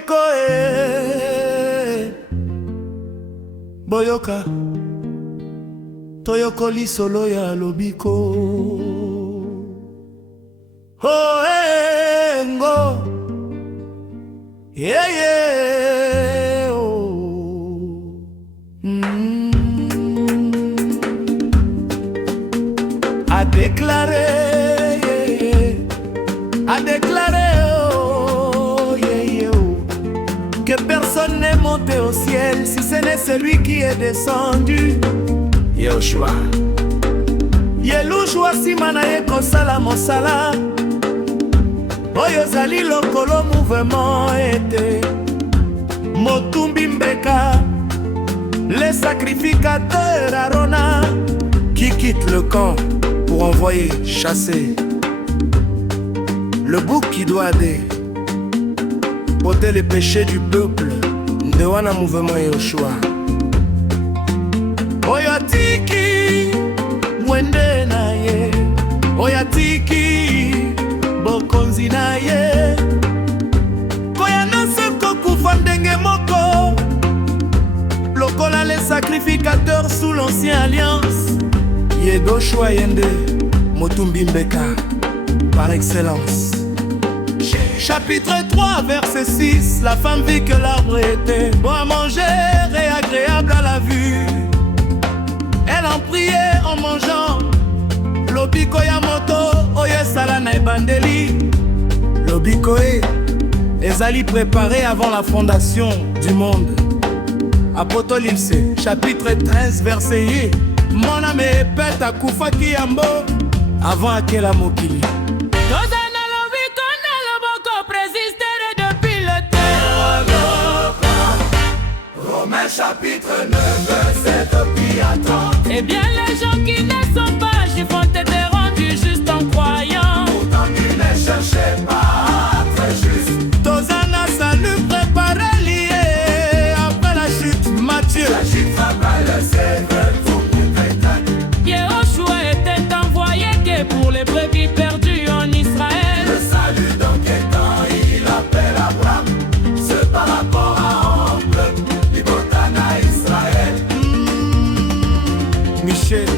lobiko boyoka toyokoli solo ya lobiko oh ngo yeah oh a déclaré oh yeah oh que personne n'est monté au ciel si ce n'est celui qui est descendu. Yoshua Yelushua simana ye kosala mosala oyo zali lokolo mouvement ete motumbi mbeka les sacrificateurs Arona qui quitte le camp pour envoyer chasser le bouc qui doit ôter les péchés du peuple. Ndewana mouvement Yoshua oyatiki mwende na ye oyatiki bokonzi na ye koyana soko kufa ndenge moko lokola les sacrificateurs sous l'ancienne alliance Yedoshua yende motumbi mbeka par excellence. Chapitre 3 verset 6. La femme vit que l'arbre était bon à manger et agréable à la vue. Elle en priait en mangeant lobiko ya moto oye salana ebandeli lobiko ezali préparé avant la fondation du monde. Apocalypse chapitre 13 verset 8. Mon âme epeta akufaki yambo avant akela mokili. Chapitre 9, verset depuis attendre. Eh bien les gens qui ne sont pas juifs ont été rendus justes en croyant. Pourtant tu ne cherchais pas très juste. Tozana salut préparé lié après la chute. Matthieu la chute rappelle ses vœux pour les crétins. Yehoshua était envoyé que pour les brebis perdues en Israël. Le salut donc étant il appelle Abraham. Ce par rapport à un peuple Israël. Michel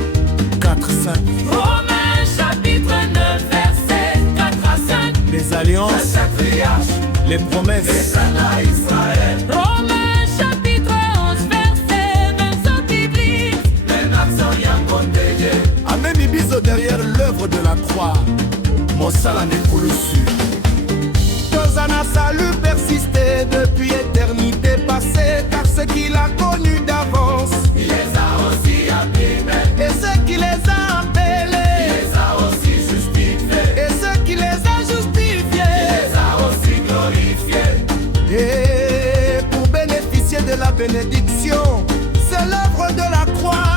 4-5. Romains chapitre 9 verset 4 à 5. Les alliances, les promesses. Israël. Romains chapitre 11 verset 20 biblique. Les nations yangondeye. Amen ibizo derrière l'œuvre de la croix. Mosala nekulusu. Tozana salut persisté depuis éternité passée, car ce qu'il a connu d'avance, il les a aussi abîmés. Et ceux qui les a appelés, il les a aussi justifiés. Et ceux qui les a justifiés, il les a aussi glorifiés. Et pour bénéficier de la bénédiction, c'est l'œuvre de la croix.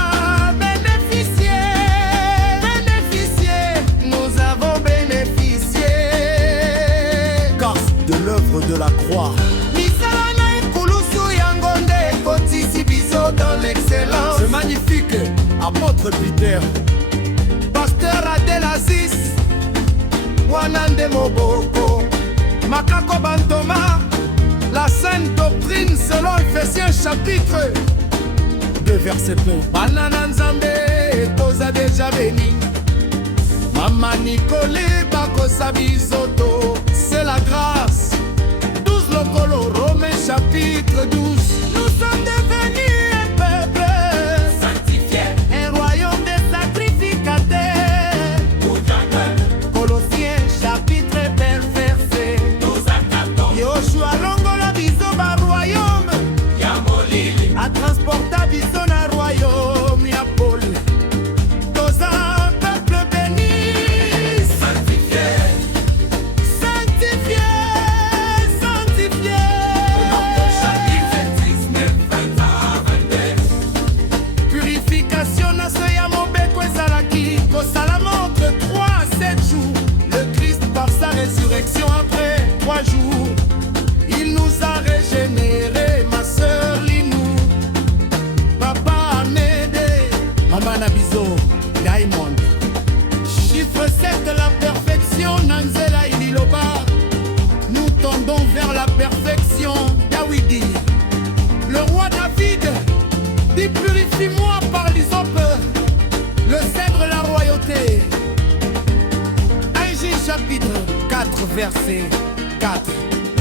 Nous avons bénéficié, car de l'œuvre de la croix. Dans l'excellence, c'est magnifique. Apôtre Peter, pasteur Adelasis, Wanande Moboko, Makako Bantoma, la sainte doctrine selon Ephésiens chapitre 2 verset 2. Banana Nzambe, Toza déjà béni. Mama Nicole Bako Sabizoto, c'est la grâce. 12 lokolo, Romains chapitre 12. Nous sommes devenus transporta biso na royaume ya Paul. Toza un peuple béni, sanctifié, sanctifié, sanctifié. Chapitre 19, 20 à 22. Purification na so ya mobeko ezalaki kosala montre 3 à 7 jours. Le Christ par sa résurrection après 3 jours, il nous a régénérés, ma sœur Linou. Mama Nabizo, Diamond. Chiffre 7 de la perfection, Nanzela Ililoba. Nous tendons vers la perfection. Dawidi, le roi David, dit purifie-moi par l'hysope, le cèdre de la royauté. 1 Juge chapitre 4 verset 4.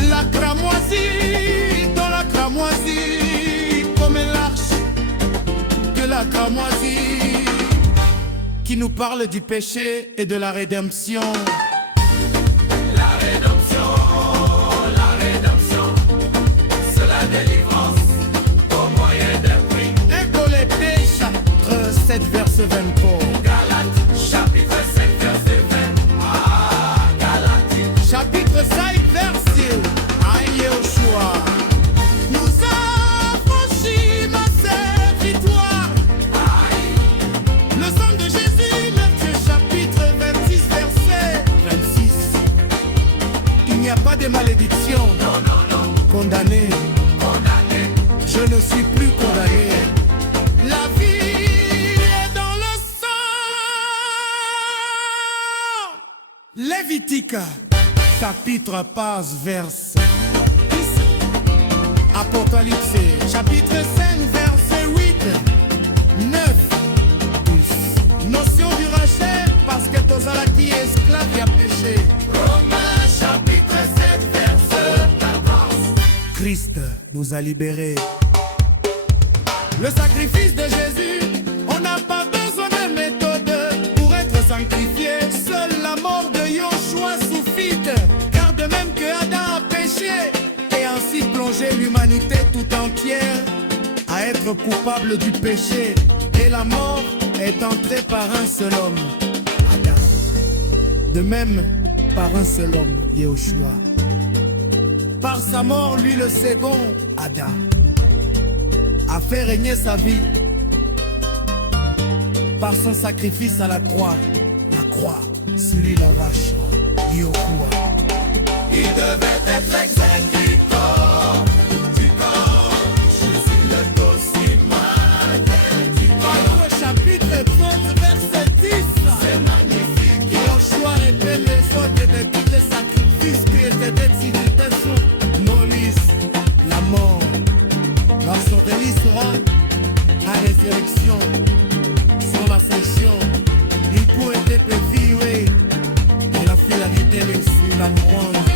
La cramoisie, dans la cramoisie, comme l'arche de la cramoisie, qui nous parle du péché et de la rédemption. La rédemption, c'est la délivrance au moyen d'un prix. Écolépée, chapitre 7, verset 23. Galates, chapitre 7, verset 20. Ah, Galates. Chapitre 5, verset Yoshua. Nous affranchis ma servitoire. Le sang de Jésus, Matthieu chapitre 26, verset 26. Il n'y a pas de malédiction. Non. Condamné. Je ne suis plus condamné. La vie est dans le sang. Lévitique, chapitre 15, verset 10. Apocalypse, chapitre 5, verset 8, 9, 12. Notion du rachet, parce que Tozalaki est esclave et a péché. Romains, chapitre 7, verset 14. Christ nous a libérés. Le sacrifice de Jésus, on n'a pas besoin de méthode pour être sanctifié. Seule la mort de Yoshua suffit, car de même que Adam a péché et ainsi plongé l'humanité tout entière à être coupable du péché, et la mort est entrée par un seul homme, Adam. De même, par un seul homme, Yoshua. Par sa mort, lui le second, Adam, a fait régner sa vie. Par son sacrifice à la croix, sur lui la vache, Yoshua. Il devait être exécuté du corps. Jésus est aussi magnifique. Chapitre 30, verset 10. C'est magnifique. Yoshua répète les autres de tous les sacrifices qui étaient décidés sur Moïse, la mort. Lorsqu'on relissera la résurrection, son ascension, il pourrait être vivre et la finalité sur la mourante.